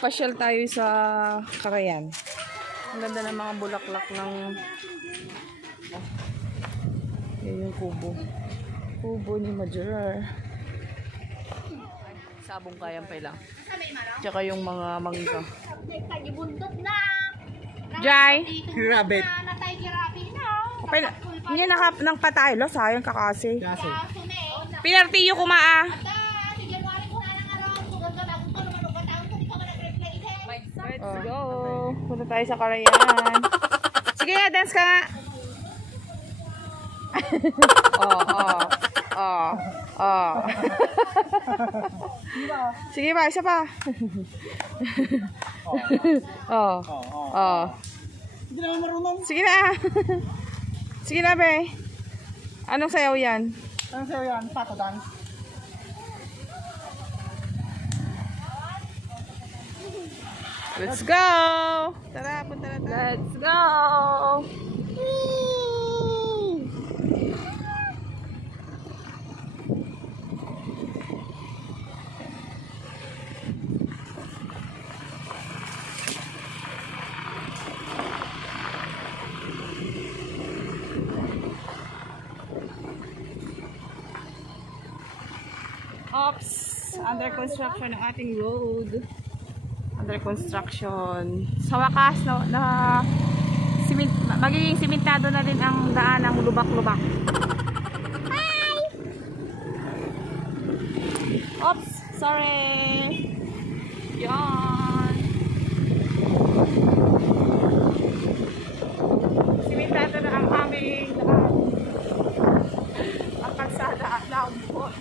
Pasyal tayo sa Cagayan. Ang ganda ng mga bulaklak ng yan yung kubo. Kubo ni Major. Sabong kayang lang. Tsaka yung mga mangga. Jai. Rabbit. Okay na. Hindi nang patay. Lo, sayang kakasi. Pinartiyo ko maa. Let's go. Punta tayo sa Cagayan. Sige nga, dance ka nga. Sige pa, isa pa. Hindi naman marunong. Sige na. Sige na, be. Anong sayaw yan? Anong sayo yan? Pato dance. Let's go! Tara, punta na tayo. Let's go! Oops! Under construction ang ating road. Under construction. Sa wakas, magiging simentado na din ang daan ng lubak-lubak. Hi! Oops! Sorry! Yan! Simentado na ang aming daan. Ang kalsada at laubon.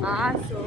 Aso.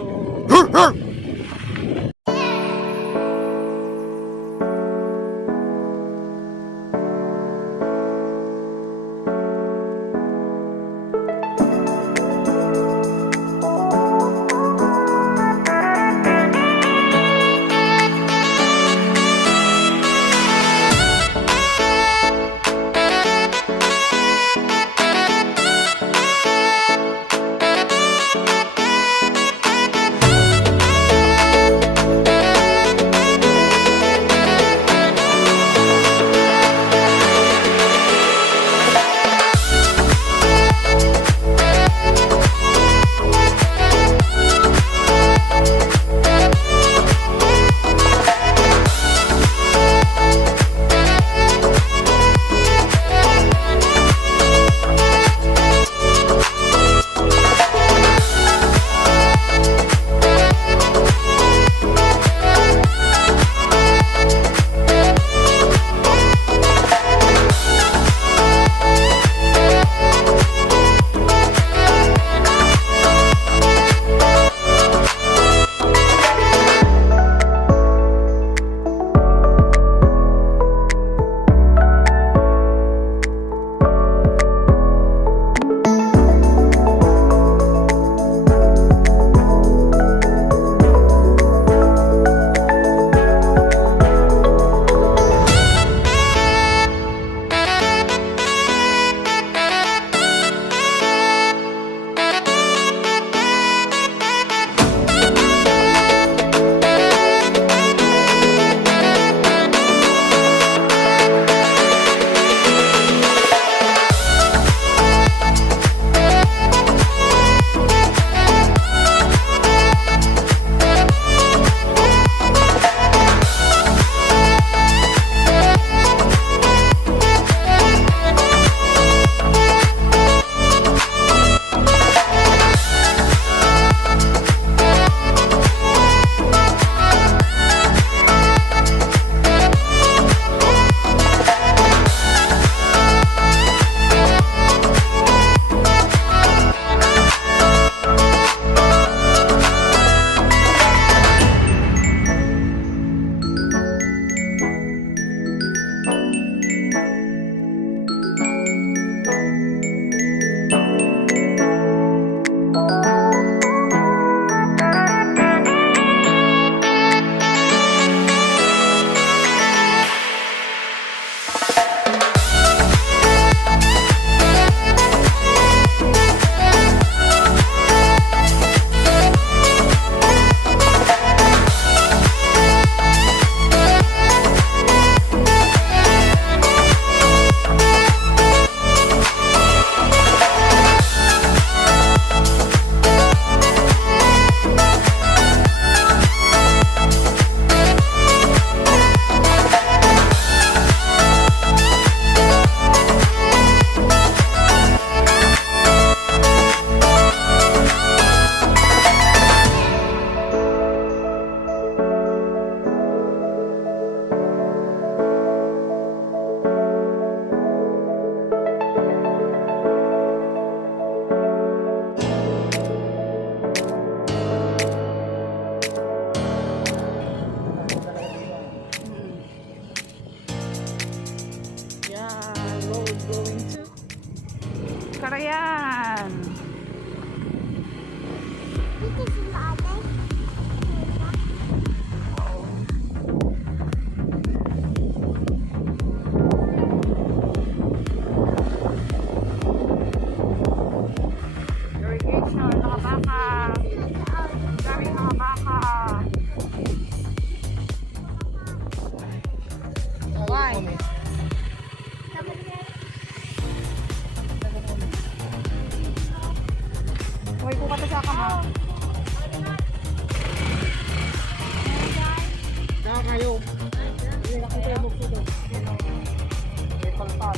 May palpal.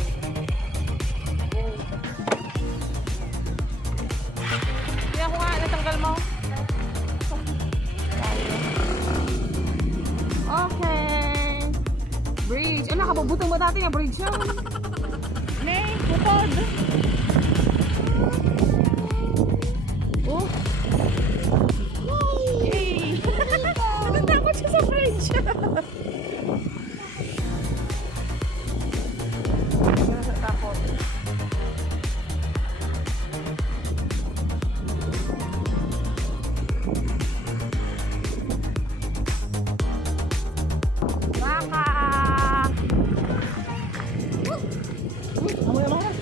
Tingnan ko nga, natanggal mo. Okay. Bridge. Ano, nakabubutong mo dati na bridge yun. May, butod. Oh. Yay! Natakot siya sa bridge. Natakot. Baka! Amoy naman.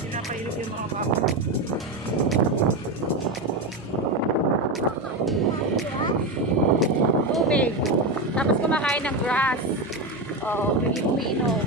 Pinapahilog yung mga baka. Tubig. Tapos kumakain ng grass. Oo, umiinom.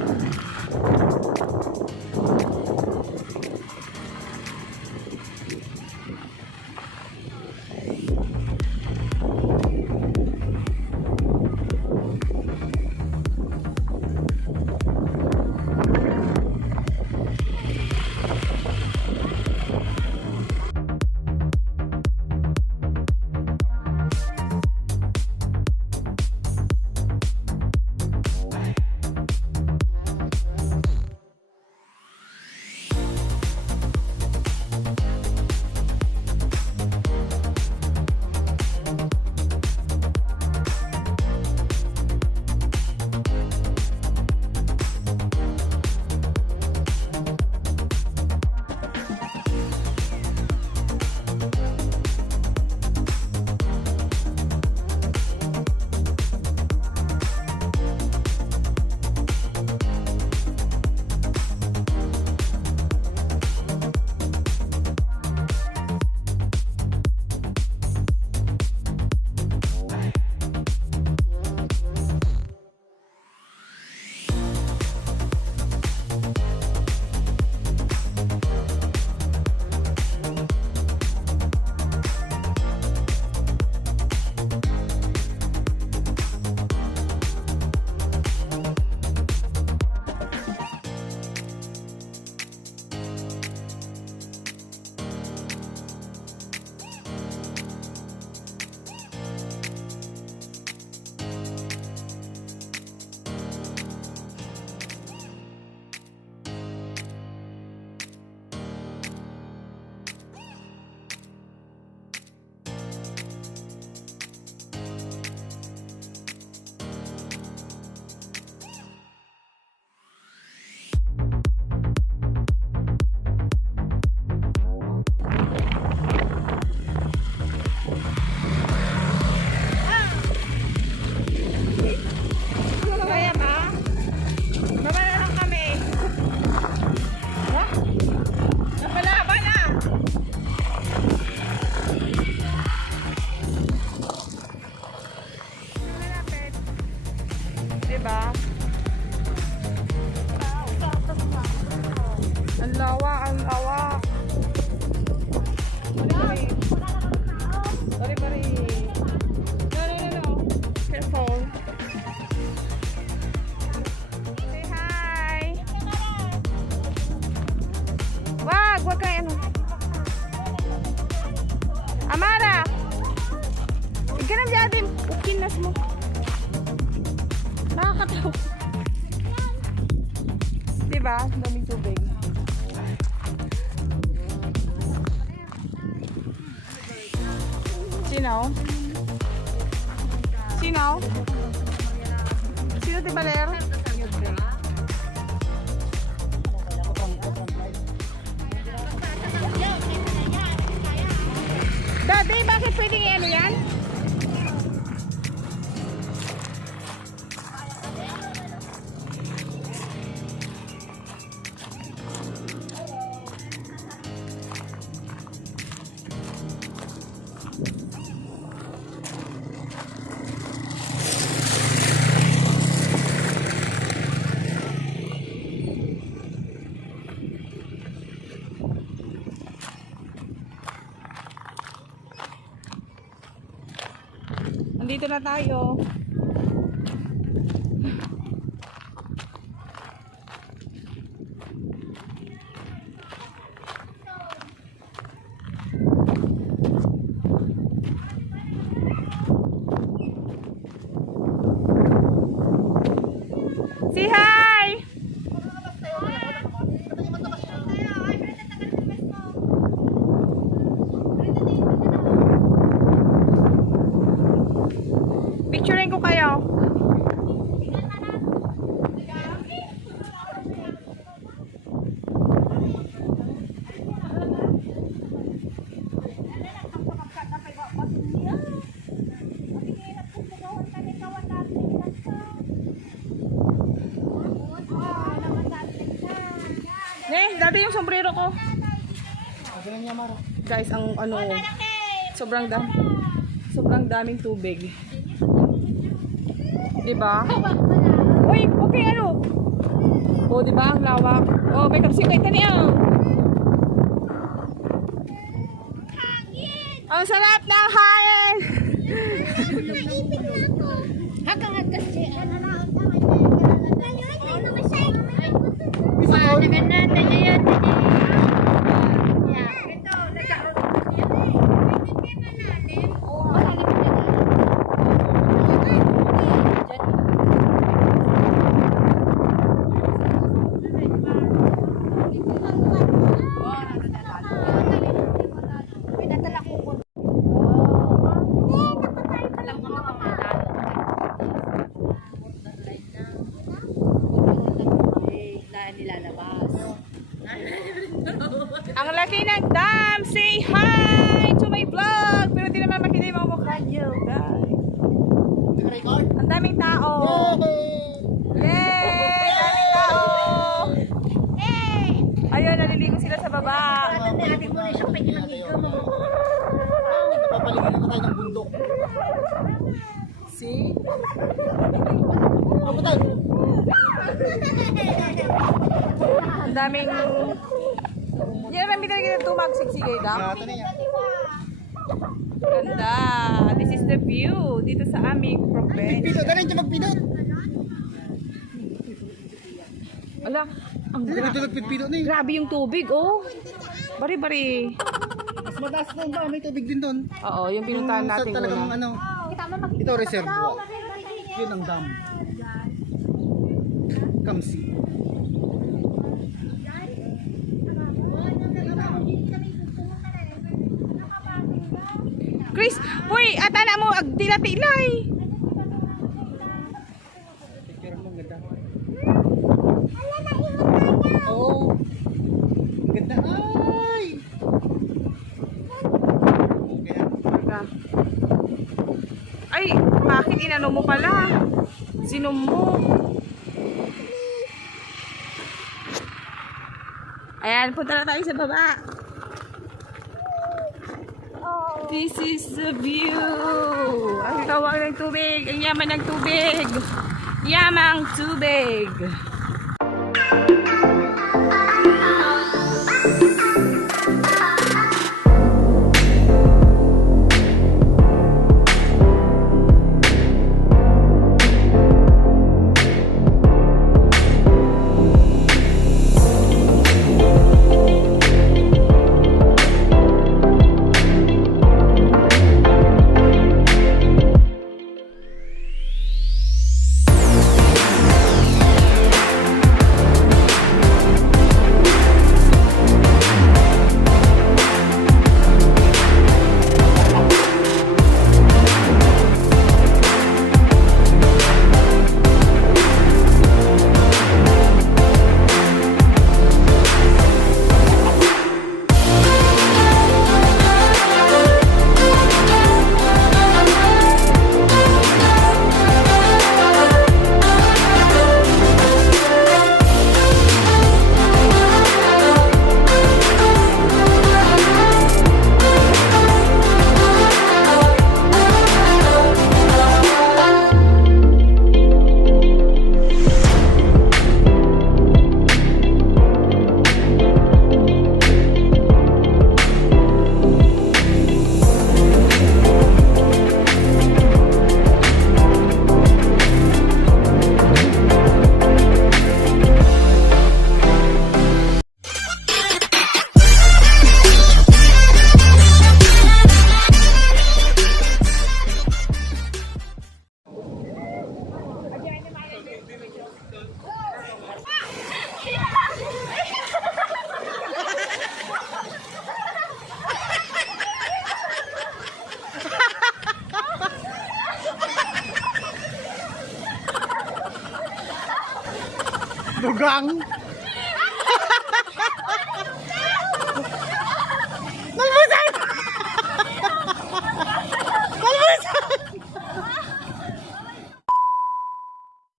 Diba? Daming tubig. Sino? Sino? Sino, Tibaler? Daddy, bakit pwedeng ano yan? Dito na tayo. Say hi! Picturein ko kayo. Dati yung sombrero ko. Guys, ang ano, sobrang daming tubig. Diba? Uy, okay, ano? Oh, diba? Ang lawak. Oh, may kapsik kayo taniyaw. Ang sarap ng hangin. Hanggang siya. Ang laki ng dam! Say hi to my vlog! Pero di naman makita yung mga mukha nyo, guys. Ang daming tao! Yay! Daming tao! Ayun, naliligo sila sa baba. Napapaligiran na tayo ng bundok. See? Ang daming... Hindi naman talaga tumagsigsigay daw. Ganda. This is the view dito sa aming province. Pidot, dali siya magpidot. Ala, ang Dito nagpidot na eh. grabe yung tubig, oh. Bari-bari. Mas mataas doon ba? May tubig din doon. Oo, yung pinuntahan natin Talagang muna. ano. Ito reservoir. Yun ang dam. Kamsi. Chris, hoy, atana mo, agtila-tilay. Picture mo, ganda. Oo. Ganda. Ay! Ay, bakit inano mo pala? Sinom mo. Ayan, punta na tayo sa baba. This is the view. Ang tawag ng tubig. Ang yaman ng tubig. Yamang tubig. Dugang.